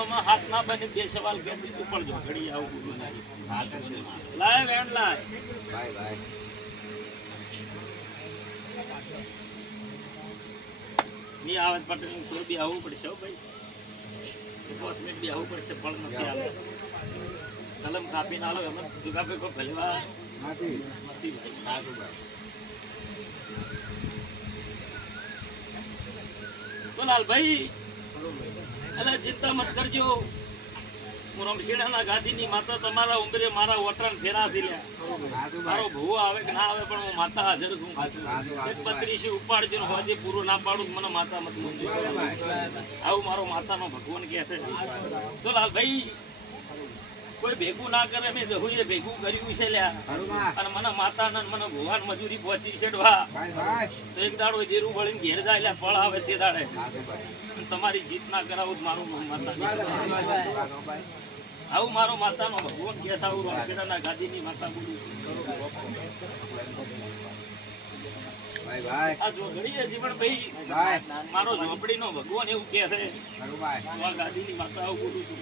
આમાં હાથ ના બને બે સવાલ કે તું પણ જો. ઘડી આવું ગુરુ નહીં. લાય વેણ લાય. ભાઈ ભાઈ ની આવત પટેલ કોઈ બી આવવું પડશે ભાઈ. કોસ્મેટ બી આવવું પડશે પણ નથી આવે. કલમ કાપીને આલો એમાં જુગા ભેગો ભલવા? નથી. નથી ભાઈ. સાચું ભાઈ તો લાલભાઈ અલા ચિંતા મત કરજો. હું રમશેડાના ગાદીની માતા તમારા ઉંમરે મારા વટણ લ્યા. સાચું મારો ભવો આવે કે ના આવે પણ હું માતા હાજર છું. એક બત્રીસી ઉપાડજો હોજે પૂરું ના પાડું મને માતા મત મૂકજો આવું મારો માતાનો ભગવાન કહે છે. તો લાલભાઈ કોઈ ભેગું ના કરે મેં જહુએ ભેગું કર્યું છે લ્યા. અને મને માતા ને મને ભગવાન મજૂરી પહોંચી છે તો એક દાડો જેરું વળીને ઘેર જાય લ્યા ફળ આવે તે દાડે. તમારી જીત ના કરાવું જ મારું માતા આવું મારો માતાનો ભગવાન કહે છે ના રણખેડાના ગાદીની માતા બોલું આ જો ઘડીએ જીવનભાઈ ભાઈ. મારો ઝોપડીનો ભગવાન એવું કે છે. ગાદીની માતા આવું બોલું છું.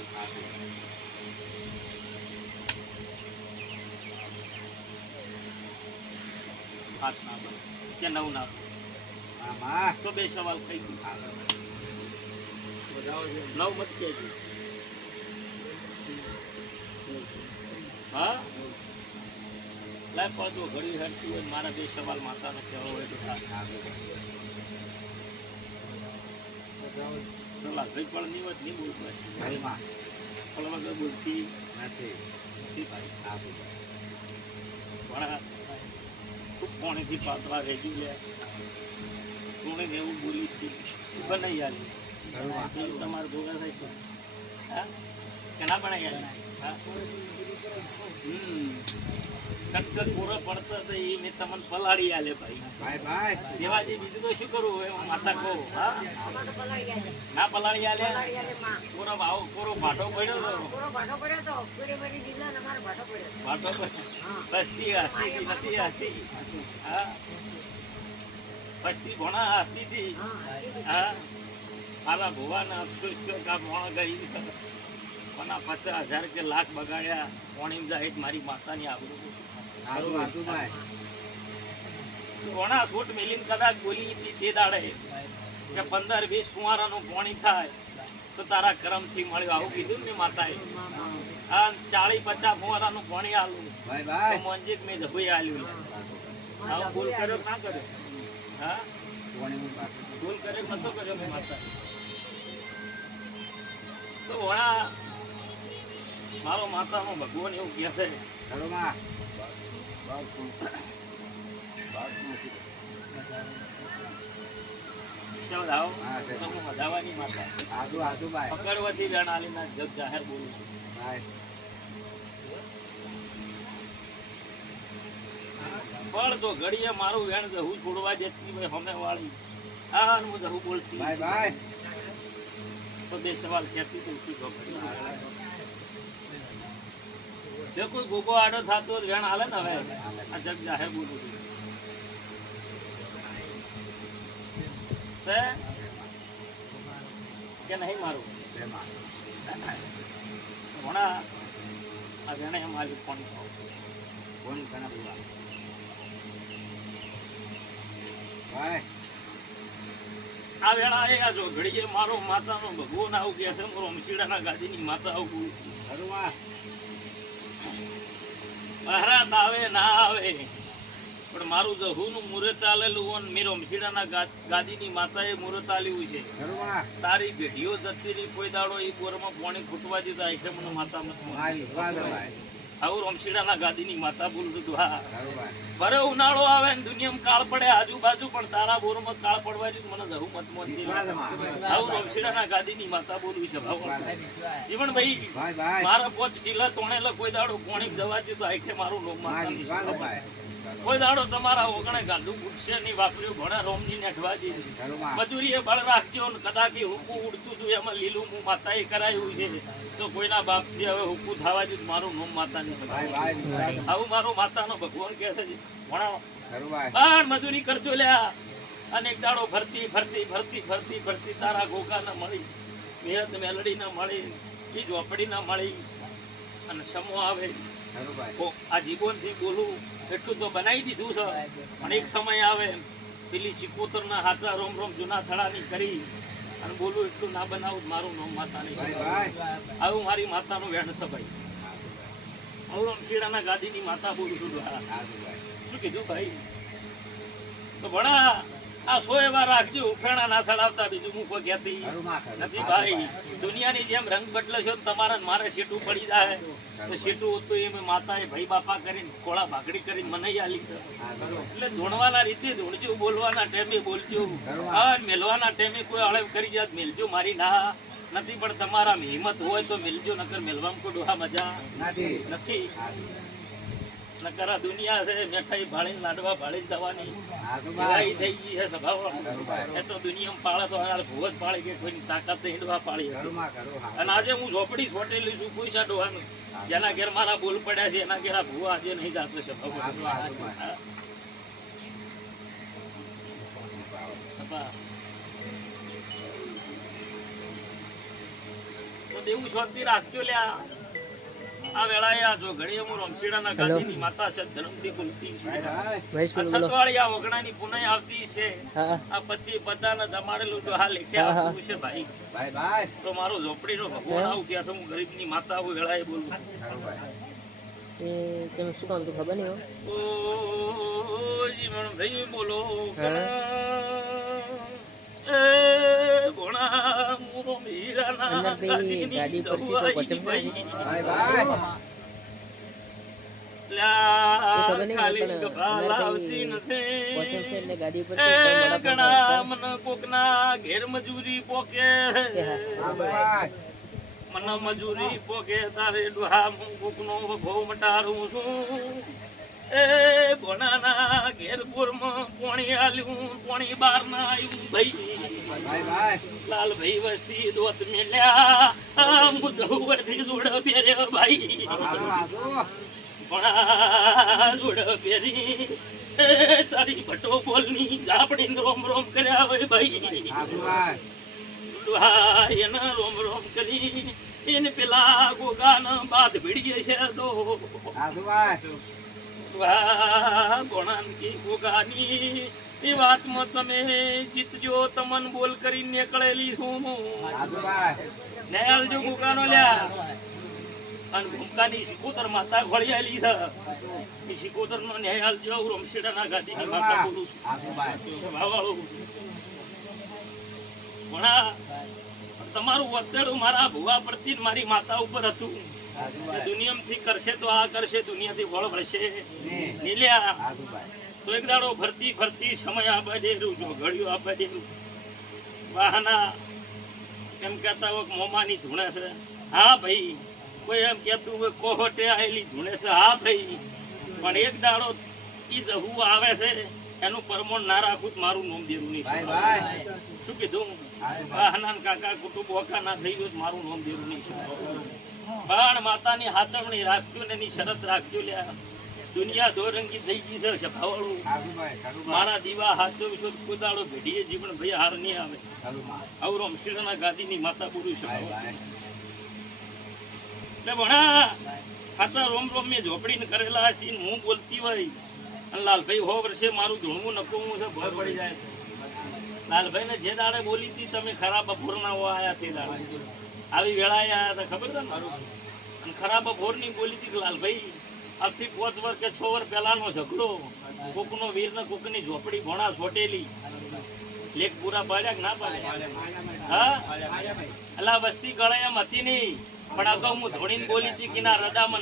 હાથ ના બને કે નવ ના બને. તો બે સવાલ થઈ ગયું. નવ મત કહેજો હા? લાય પાછો ઘડી હરતી હોય મારા બે સવાલ માતાનો કહેવા હોય તો. તો ભાઈ પણ નહીં હોય નહીં બોલતો. હરુમા પણ વગર બોલતી. નથી. ભાઈ. સાચું પોણીથી પાતળા રેડી ગયા કોણે એવું બોલી છે. બનાવી પેલું તમારું ભોગા થાય છે. હા? કેના બનાવી આલી હા? હમ. કટકટ પૂરો પડતો તો એ મેં તમને પલાળી આલે ભાઈ. ભાઈ ભાઈ. દેવાજી બીજું તો શું કરવું હવે? માતા કહું હા? ના પલાળી આલે? પૂરો ભાવ પૂરો ભાટો પડ્યો તો? ભાટો પડ્યો બસતી હતી નથી હતી હા? બસતી ભણા હતી હતી હા? મારા ભુવાના અફસોસ થયો કે ગઈ. પણ આ પચાસ હજાર કે લાખ બગાડ્યા પોણી જાય મારી માતાની આબરૂ. ઘણા છૂટ મિલીને કદાચ બોલી હતી તે દાડે કે પંદર વીસ કુંવારાનું પોણી થાય તો તારા કરમથી મળ્યું. આવું કીધું ને માતાએ. આ ચાળી પચાસ કુંવારાનું પોણી આલું. તો ભાઈ મેં ધબઈ આલ્યું. આવું ભૂલ કર્યો ના કર્યો? હા? ભૂલ કર્યો નતો કર્યો મેં માતા તો વણા મારો માતાનો ભગવાન એવું કહે છે. પકડવાથી જાણ જગ જાહેર બોલું પણ તો ઘડીએ મારું વેણ જહું છોડવા દેતી ભાઈ હમે વાળી હા હું જહું બોલતી ભાઈ ભાઈ તો બે સવાલ કહેતી તું શું કોઈ ગોગો આડો થતો વેણ હાલે ને હવે. આ જગ જાહેર બોલું છું. કે નહીં મારું? ઘણા આ વેણે એમ આજે ફોન કના બોલવા ભાઈ. આ વેળા એ જો ઘડીએ મારો માતાનો ભગવાન આવું કે છે, મારો અમશીડાના ગાદીની માતા આવું બોલું હરુમા આવે ના આવે પણ મારું જહુનું મુહૂર્ત આલેલું હોય ને ના મસીડાના ગાદીની માતાએ મુહૂર્ત આલ્યું છે. તારી ભેટીઓ જતી રહી કોઈ દાડો એ બોરમાં પાણી ફૂટવા દીધા એટલે મને માતા મત આવું રમશીડાના ગાદીની માતા બોલું છું હા. ભરે ઉનાળો આવે ને દુનિયામાં કાળ પડે આજુબાજુ પણ તારા બોરમાં કાળ પડવા દીધું મને જરૂર મત મત આવું રમશીડાના ગાદીની માતા બોલવી છે ભાવ. જીવન ભાઈ મારા પોચ ઢીલા તોણેલા કોઈ દાડો કોણી જવા તો આખે મારું લોક માતા કોઈ દાડો તમારા ઓગણે ગાલું ગુડશે નહીં વાપર્યું ઘણા રોમજી ને અઠવાજી મજૂરી એ બળ રાખજો ને કદાચ હુકું ઉડતું હતું એમાં લીલું હું માતાએ કરાયું છે. તો કોઈના બાપથી હવે હુકું થવા દીધું મારું નોમ માતાની ભાઈ આવું મારો માતાનો ભગવાન કહે છે. ભણાવો. પણ મજૂરી કરજો લ્યા અને એક દાડો ફરતી ફરતી ફરતી ફરતી ફરતી તારા ગોગાને મળી મેહત મેલડી ના મળી એ ઝોપડી ના મળી. અને સમો આવે. આ જીવનથી આ જીવનથી બોલું. એટલું તો બનાવી દીધું છે. પણ એક સમય આવે પેલી સિકોતરના હાચા રોમ રોમ જૂના થડાની કરી અને બોલું એટલું ના બનાવું મારું નામ માતાની આવું મારી માતાનું વેણ છે ભાઈ. હું રમશીડાના ગાદીની માતા બોલું છું શું કીધું ભાઈ? તો ભણા આ સો એવા રાખજો ઉફેણા ના સડાવતા બીજું મૂકો ખરું નથી ભાઈ દુનિયાની જેમ રંગ બદલશો તો તમારે મારે સીટું પડી જાય તો સીટું હતું એમ માતાએ ભાઈ બાપા કરીને કોળા ભાગડી કરીને મને આલી. છે એટલે ધોણવાના રીતે ધોણજો બોલવાના ટાઈમે બોલજો. હા મેલવાના ટાઈમે કોઈ અળવ કરી જાત મેલજો મારી ના. નથી પણ તમારા હિંમત હોય તો મેલજો નકર મેલવામાં કોઈ ડોહા મજા નથી. નકર દુનિયા છે મીઠાઈ ભાળીને લાડવા ભાળીને જવાની. ભાઈ થઈ ગઈ છે સ્વભાવ એ તો દુનિયામાં પાળે તો હાલ ભૂવ જ પાળી કે કોઈની તાકાત નહીં ડોહા પાળી અને આજે હું ઝોપડી છોટેલી છું પૈસા ડોહાનું. જેના ઘેર મારા બોલ પડ્યા છે એના ઘેર આ ભૂવા આજે નહીં જાતો છે દેવું શાંતિ રાખજો લ્યા. આ વેળાએ આ જો ઘડીએ હું રમશીડાના ગાંધીની માતા છે ધર્મથી બોલો છતવાળી આ વગડાની પુનઃ આવતી છે આ પચી પચાસ ને જમાડેલું જો હા લેખે હા, હા. છે ભાઈ ભાઈ ભાઈ તો મારો ઝોપડીનો ભગવાન આવું કે હું ગરીબની માતા આવું વેળાએ બોલું એ તમે શું કામ તો ખબર નહીં હો ઓજી મેડમ ભાઈ બોલો એ છે, પણ વડાપાવ ઘણા ખાતા. મને મજૂરી પોકે સાચું મને મજૂરી પોકે તારે ડોહા હું કોકનો ભો મટારું છું. એ બોનાના ઘેર બોરમાં પોણી આલ્યું પોણી બાર ના આવ્યું ભાઈ લાલ ભાઈ વસ્તી દોત મેલ્યા. હું જોડ પહેર્યો ભાઈ. સાચું સાચું પહેરી. તારી ભટો બોલની જાપડીને રોમ રોમ કર્યા હોય ભાઈ. ભાઈ. એના રોમ રોમ કરી. એને પેલા ગોગાના બાદ ભીડીએ છે તો. વાહ ગોણાનકી ગોગાની એ વાતમાં તમે જીતજો તમન બોલ કરી નીકળેલી છું સાચું ભાઈ ન્યાલ જો ગોગાનો લ્યા. અને ભૂમકાની સિકોતર માતા ઘોડિયાલી છે. એ સિકોતર નો ન્યાયાલ જો રમશેડાના ગાદીની માતા બોલું છું. તમારું વર્તણું મારા ભુવા પ્રત્યે મારી માતા ઉપર હતું. દુનિયામાંથી કરશે તો આ કરશે દુનિયાથી વળ વળશે. નીલ્યા. તો એક દાડો ફરતી ફરતી સમય આ દેરું જો ઘડિયું આ દેરું વાહના એમ કહેતા હોય મોમાની ધૂણે છે. હા ભાઈ કોઈ એમ કહેતું હોય કોહટે આવેલી ધૂણે છે. હા ભાઈ પણ એક દાડો ઈ દહુ આવે છે એનું પરમોણ ના રાખું મારું નોમ નહીં શું કીધું? વાહના કાકા કુટુંબ ઓકા ના થઈ ગયું મારું નોમ દેરું નહીં પણ માતાની હાથમણી રાખજો ને એની શરત રાખજો લ્યા. દુનિયા દોરંગી થઈ ગઈ છે સભાવાળું. મારા દીવા હાથો વિશો કુદાડો ભેડીએ જીવન ભાઈ હાર નહીં આવે. આવું રમશીલાના ગાદીની માતા પુરુષ એટલે ભણા ખાતા રોમ રોમ મેં ઝોપડીને કરેલા છે ને હું બોલતી હોય. અને લાલભાઈ હો વર્ષે મારું ધૂણવું નકવું છે ભર પડી જાય. લાલભાઈ ને જે દાડે બોલી હતી તમે ખરાબ બપોરના આયા તે દાડે. આવી વેળાએ આયા હતા, ખબર છે ને અને ખરાબ બપોરની બોલી હતી લાલભાઈ, આજથી પાંચ વર્ષ કે છ વર્ષ પહેલાનો ઝઘડો. કોકનો વીર ને કોકની ઝોપડી ભોણા છોટેલી. લેખ પૂરા પાડ્યા કે ના પાડ્યા? હા? અલા વસ્તી ગળે એમ હતી નહીં. પણ અગાઉ હું ધોળીને બોલી હતી કે ના રદામાં